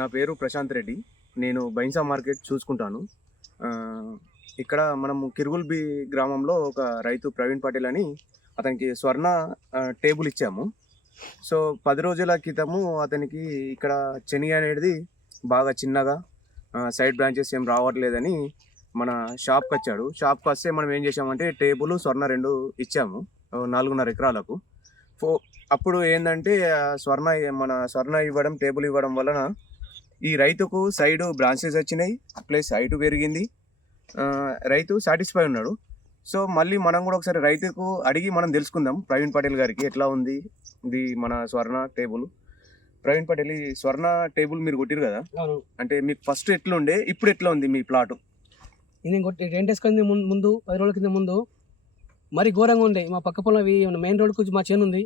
నా పేరు ప్రశాంత్ రెడ్డి. నేను బైన్సా మార్కెట్ చూసుకుంటాను. ఆహ్, ఇక్కడ మనము కిరుగుల్బి గ్రామంలో ఒక రైతు ప్రవీణ్ పటేల్ అని అతనికి స్వర్ణ టేబుల్ ఇచ్చాము. సో, 10 రోజుల క్రితము అతనికి ఇక్కడ శనగ అనేది బాగా చిన్నగా సైడ్ బ్రాంచెస్ ఏం రావట్లేదని మన షాప్‌కొచ్చాడు. షాప్‌కొస్తే మనం ఏం చేశామంటే టేబుల్, స్వర్ణ 2 ఇచ్చాము. 4.5 ఎకరాలకు. ఫో అప్పుడు ఏందంటే మన స్వర్ణ ఇవ్వడం, టేబుల్ ఇవ్వడం వలన ఈ రైతుకు సైడు బ్రాంచెస్ వచ్చినాయి. ప్లస్ హైట్ పెరిగింది. రైతు సాటిస్ఫై ఉన్నాడు. సో, మళ్ళీ మనం కూడా ఒకసారి రైతుకు అడిగి మనం తెలుసుకుందాం ప్రవీణ్ పటేల్ గారికి ఎట్లా ఉంది ఇది మన స్వర్ణ టేబుల్. ప్రవీణ్ పటేల్, ఈ స్వర్ణ టేబుల్ మీరు కొట్టిరు కదా, అవును. అంటే మీకు ఫస్ట్ ఎట్లుండే, ఇప్పుడు ఎట్లా ఉంది మీ ప్లాట్? నేను రెంట్ వేసుకుంది ముందు 10 రోజుల కింద ముందు మరి ఘోరంగా ఉండే. మా పక్క పొలం మెయిన్ రోడ్కు మా చేను ఉంది,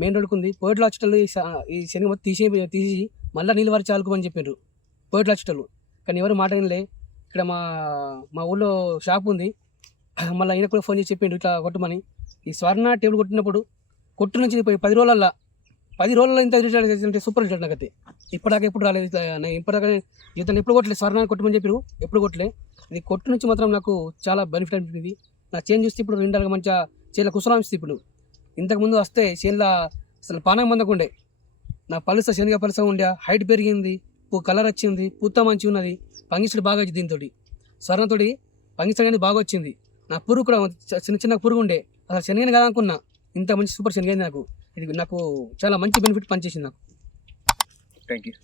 మెయిన్ రోడ్కు ఉంది. పోయిట్లో వచ్చేటోళ్ళు ఈ శనగ మొత్తం తీసి మళ్ళీ నీళ్ళు వరకు చాలుకోమని చెప్పారు పోయిట్లో వచ్చేటోళ్ళు. కానీ ఎవరు మాట వినలే. ఇక్కడ మా ఊళ్ళో షాప్ ఉంది, మళ్ళీ ఈయన కూడా ఫోన్ చేసి చెప్పిండు ఇట్లా కొట్టమని. ఈ స్వర్ణ టేబుల్ కొట్టినప్పుడు కొట్టు నుంచి 10 రోజులలో ఇంత రిజల్ట్ అంటే సూపర్ రిజల్ట్ నాకైతే. ఇప్పటిదాకా ఎప్పుడు రాలేదు. నేను ఇప్పటిదాకా జీవితంలో ఎప్పుడు కొట్టలేదు. స్వర్ణాన్ని కొట్టమని చెప్పారు, ఎప్పుడు కొట్టలే. ఇది కొట్టు నుంచి మాత్రం నాకు చాలా బెనిఫిట్ అనిపించింది. నా చేంజ్ చూస్తే ఇప్పుడు 2 మంచిగా చేనులో కుసరాంస్తుంది. ఇప్పుడు ఇంతకుముందు వస్తే చేనులో అసలు పానం మందకుండే, నా శనగ పలుస ఉండే, హైట్ పెరిగింది, కలర్ వచ్చింది, పూత మంచిగా ఉన్నది, పంగిస్తుడు బాగా వచ్చింది. దీంతో స్వర్ణతో పంగిస్తాడు కానీ బాగా వచ్చింది. నా పురుగు కూడా చిన్న పురుగు ఉండే, అసలు శనగని కదా అనుకున్నా. ఇంత మంచి సూపర్ శనగైంది నాకు. ఇది నాకు చాలా మంచి బెనిఫిట్ పనిచేసింది నాకు. Thank you.